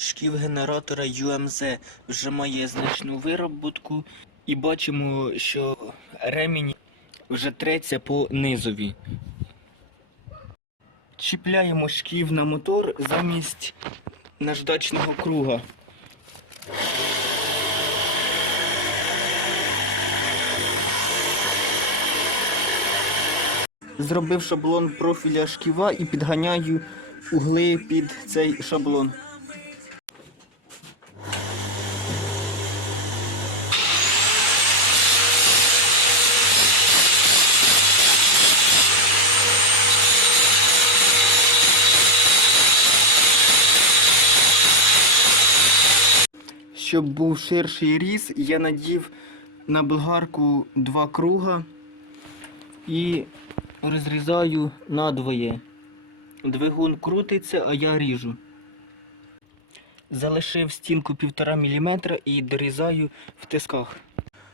Шків генератора UMZ вже має значну вироботку і бачимо, що ремінь вже треться по низові. Чіпляємо шків на мотор замість наждачного круга. Зробив шаблон профіля шківа і підганяю угли під цей шаблон. Щоб був ширший різ, я надів на болгарку два круга і розрізаю надвоє. Двигун крутиться, а я ріжу. Залишив стінку 1,5 мм і дорізаю в тисках.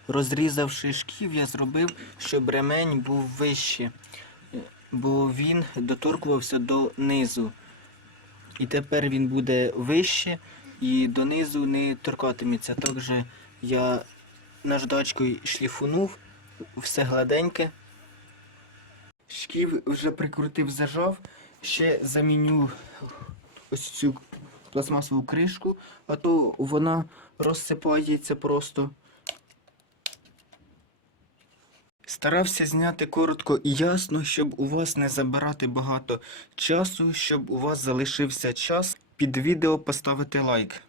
Розрізавши шків, я зробив, щоб ремень був вище, бо він доторкувався до низу. І тепер він буде вище і донизу не торкатиметься. Також я наждачкою шліфунув, все гладеньке. Шків вже прикрутив зажав, ще заміню ось цю пластмасову кришку, а то вона розсипається просто. Старався зняти коротко і ясно, щоб у вас не забирати багато часу, щоб у вас залишився час під відео поставити лайк.